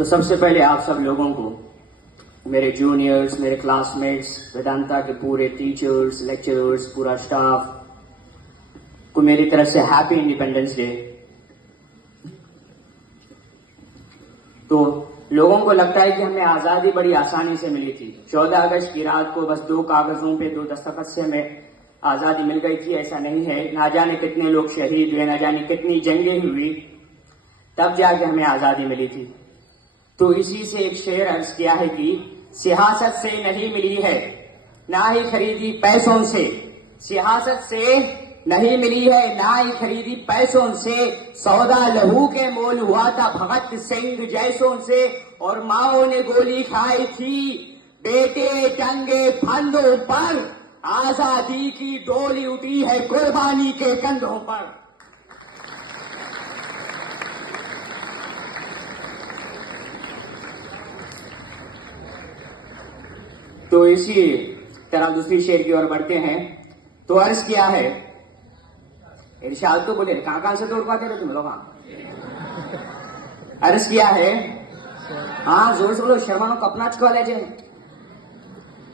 तो सबसे पहले आप सब लोगों को, मेरे जूनियर्स, मेरे क्लासमेट्स, वेदांता के पूरे टीचर्स, लेक्चरर्स, पूरा स्टाफ को मेरी तरफ से हैप्पी इंडिपेंडेंस डे। तो लोगों को लगता है कि हमें आजादी बड़ी आसानी से मिली थी। 14 अगस्त की रात को बस 2 कागजों पे 2 दस्तखत से हमें आजादी मिल गई थी, ऐसा नहीं है। ना जाने कितने लोग शहीद हुए, ना जाने कितनी जंगें हुई, तब जाके हमें आजादी मिली थी। तो इसी से एक शेर अर्ज किया है कि सियासत से नहीं मिली है, ना ही खरीदी पैसों से। सियासत से नहीं मिली है, ना ही खरीदी पैसों से। सौदा लहू के मोल हुआ था भगत सिंह जैसों से। और माओ ने गोली खाई थी बेटे टंगे फंदों पर। आजादी की डोली उठी है कुर्बानी के कंधों पर। तो इसी तरह दूसरी शेर की ओर बढ़ते हैं। तो अर्ज किया है, इरशाद तो बोले कहां से तोड़ पाते रहे तुम लोग। अर्ज किया है, हाँ जोर से बोलो, शर्मानो को अपना कॉलेज है।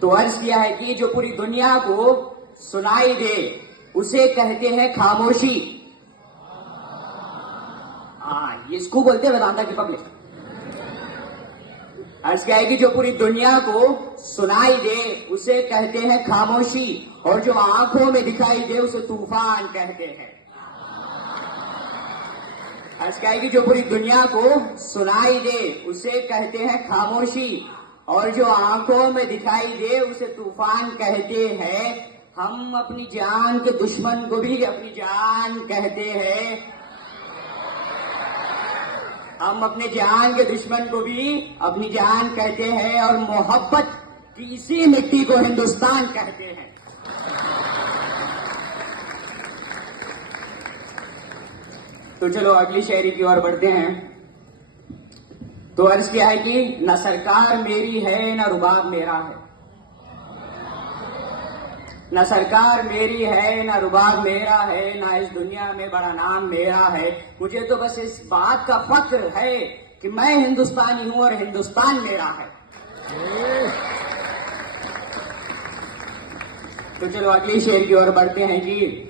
तो अर्ज किया है कि जो पूरी दुनिया को सुनाई दे उसे कहते हैं खामोशी। हाँ, ये इसको बोलते हैं वेदांता की पब्लिक। अर्ज क्या है कि जो पूरी दुनिया को सुनाई दे उसे कहते हैं खामोशी, और जो आंखों में दिखाई दे उसे तूफान कहते हैं। अर्ज क्या है कि जो पूरी दुनिया को सुनाई दे उसे कहते हैं खामोशी, और जो आंखों में दिखाई दे उसे तूफान कहते हैं। हम अपनी जान के दुश्मन को भी अपनी जान कहते हैं। हम अपने जान के दुश्मन को भी अपनी जान कहते हैं, और मोहब्बत की इसी मिट्टी को हिंदुस्तान कहते हैं। तो चलो अगली शायरी की ओर बढ़ते हैं। तो अर्ज किया है कि न सरकार मेरी है न रुबाब मेरा है। न सरकार मेरी है न रुबाब मेरा है, ना इस दुनिया में बड़ा नाम मेरा है। मुझे तो बस इस बात का फख्र है कि मैं हिंदुस्तानी हूं और हिंदुस्तान मेरा है। तो चलो अगली शेर की ओर बढ़ते हैं कि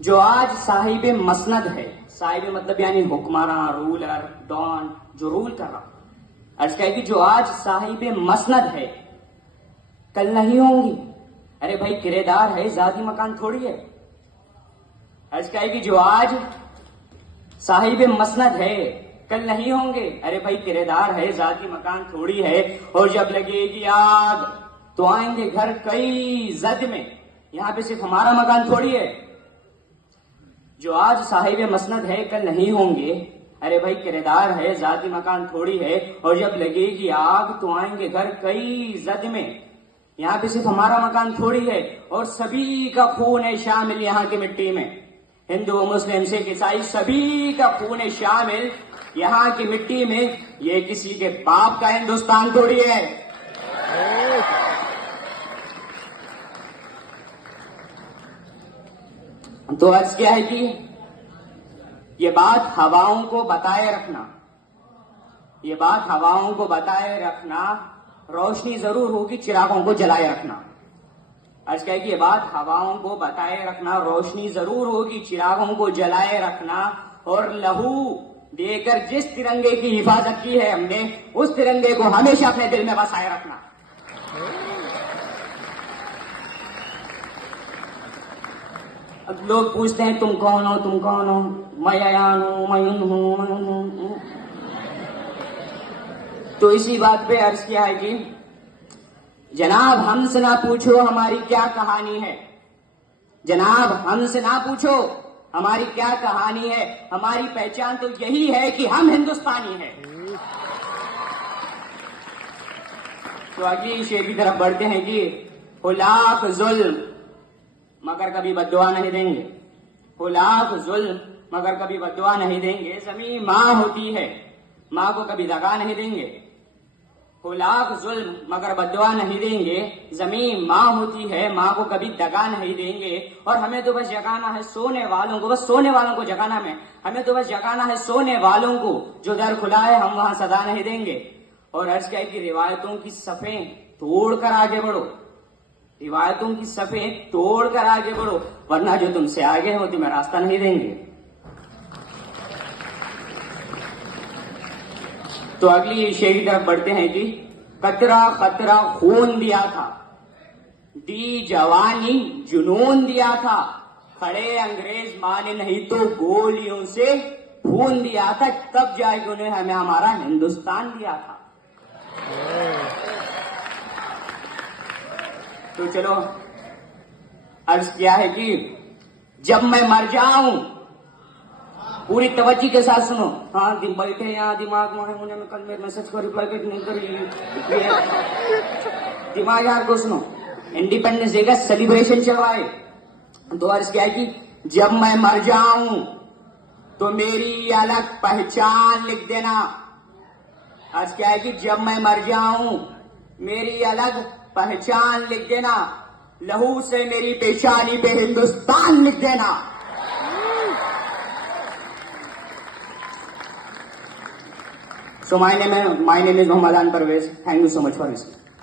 जो आज साहिब मसनद है, साहिब मतलब यानी हुक्मरान, रूलर, डॉन, जो रूल कर रहा। अर्ज क्या है कि जो आज साहिब मसनद है कल नहीं होंगी। अरे भाई किराएदार है, जाती मकान थोड़ी है। अर्ज क्या है कि जो आज साहिब मसनद है कल नहीं होंगे। अरे भाई किराएदार है, जाती मकान थोड़ी है। और जब लगेगी आग तो आएंगे घर कई जद में, यहां पे सिर्फ हमारा मकान थोड़ी है। जो आज साहिब मसनद है कल नहीं होंगे। अरे भाई किराएदार है, जाती मकान थोड़ी है। और जब लगेगी आग तो आएंगे घर कई जद में, यहाँ पे सिर्फ हमारा मकान थोड़ी है। और सभी का खून है शामिल यहाँ की मिट्टी में। हिंदू, मुस्लिम, सिख, ईसाई सभी का खून है शामिल यहाँ की मिट्टी में। ये किसी के बाप का हिंदुस्तान थोड़ी है। तो अर्ज क्या है कि ये बात हवाओं को बताए रखना, ये बात हवाओं को बताए रखना, रोशनी जरूर होगी चिरागों को जलाए रखना। अर्ज क्या है कि ये बात हवाओं को बताए रखना, रोशनी जरूर होगी चिरागों को जलाए रखना। और लहू देकर जिस तिरंगे की हिफाजत की है हमने, उस तिरंगे को हमेशा अपने दिल में बसाए रखना। अब लोग पूछते हैं तुम कौन हो, तुम कौन हो। मैं अयान हूं, मैं उन हूं, मैं उन हूं। तो इसी बात पे अर्ज किया है कि जनाब हमसे ना पूछो हमारी क्या कहानी है। जनाब हमसे ना पूछो हमारी क्या कहानी है। हमारी पहचान तो यही है कि हम हिंदुस्तानी हैं। तो अगली शेर की तरफ बढ़ते हैं कि हो लाख जुल्म मगर कभी बद्दुआ नहीं देंगे। हो लाख जुल्म मगर कभी बद्दुआ नहीं देंगे। जमीन माँ होती है, माँ को कभी दगा नहीं देंगे। हो लाख जुल्म मगर बदवा नहीं देंगे, जमीन माँ होती है, माँ को कभी दगा नहीं देंगे। और हमें तो बस जगाना है सोने वालों को, बस सोने वालों को जगाना में, हमें तो बस जगाना है सोने वालों को, जो दर खुला है हम वहां सदा नहीं देंगे। और अर्ज क्या है कि रिवायतों की सफ़ें तोड़कर आगे बढ़ो, रिवायतों की सफ़ें तोड़कर आगे बढ़ो, वरना जो तुमसे आगे हो तुम्हें रास्ता नहीं देंगे। तो अगली शेर की तरफ बढ़ते हैं जी। कतरा कतरा खून दिया था, दी जवानी जुनून दिया था, खड़े अंग्रेज माने नहीं तो गोलियों से खून दिया था, तब जाके उन्हें हमें हमारा हिंदुस्तान दिया था। तो चलो अर्ज किया है कि जब मैं मर जाऊं, पूरी तवज्जो के साथ सुनो। हाँ बैठे यहाँ दिमाग में है, मुझे कल मेरे मैसेज को रिप्लाई नहीं करी, दिमाग यार को सुनो। इंडिपेंडेंस डे का सेलिब्रेशन चल रहा है, तो अर्ज क्या है कि जब मैं मर जाऊं तो मेरी अलग पहचान लिख देना। अर्ज क्या है कि जब मैं मर जाऊं मेरी अलग पहचान लिख देना, लहू से मेरी पेशानी पे हिंदुस्तान लिख देना। So my name is Mohammad Pervez. Thank you so much for listening.